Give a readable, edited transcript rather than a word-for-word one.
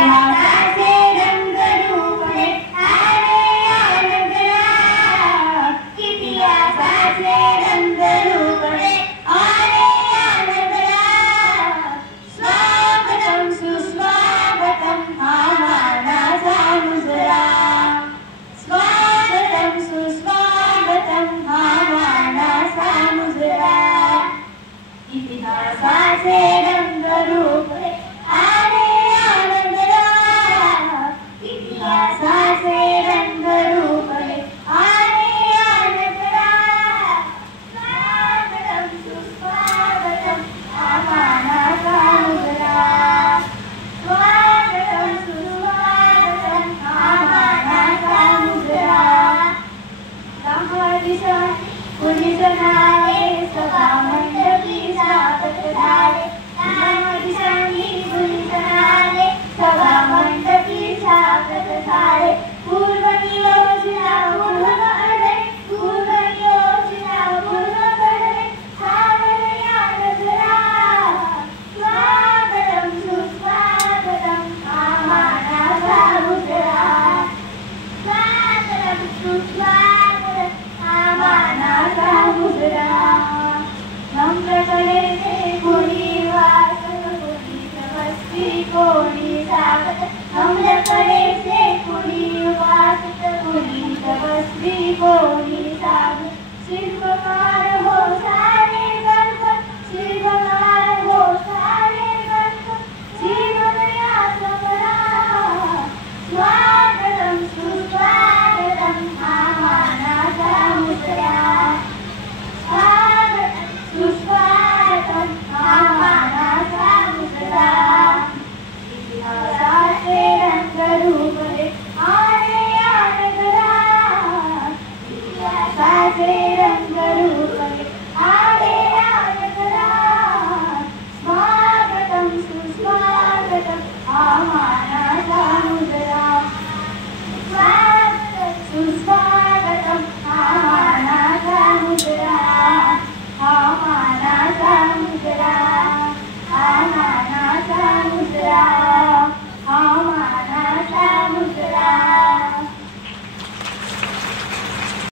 इतिहासाचे रंगरूपे आले आनंदला, इतिहासाचे रंगरूपे आले आनंदला. स्वागतम सुस्वागतम हा मानाचा मुजरा, स्वागतम सुस्वागतम हा मानाचा मुजरा. इतिहासाचे रंगरूपे आले आनंदला, इतिहासाचे रंगरूपे आले आनंदला. स्वागतम सुस्वागतम हा मानाचा मुजरा, स्वागतम सुस्वागतम हा मानाचा मुजरा. दिशाने कुणी जनाले सभा मंडपी स्वागत झाले, दिशाने कुणी जनाले सभा मंडपी स्वागत झाले. पूर्व नियोजना पूर्व घडले, पूर्व नियोजना पूर्व घडले, सावरे आनंदला. स्वागतम सुस्वागतम हा मानाचा मुजरा, स्वागतम सुस्वागतम हा मानाचा मुजरा. नम्रकलेचे कोणी वासत, कोणी तपस्वी कोणी सावत, नम्रकलेचे कोणी वासत, कोणी तपस्वी कोणी सावत. शिल्पकार हो सारे गणपत, शिल्पकार हो सारे गणपत, जीवनया समरा. स्वागतम सुस्वागतम हा मानाचा मुजरा, स्वागतम सुस्वागतम हा मानाचा मुजरा. इतिहासाचे रंगरूपे आले आनंदला, इतिहासाचे रंगरूपे आले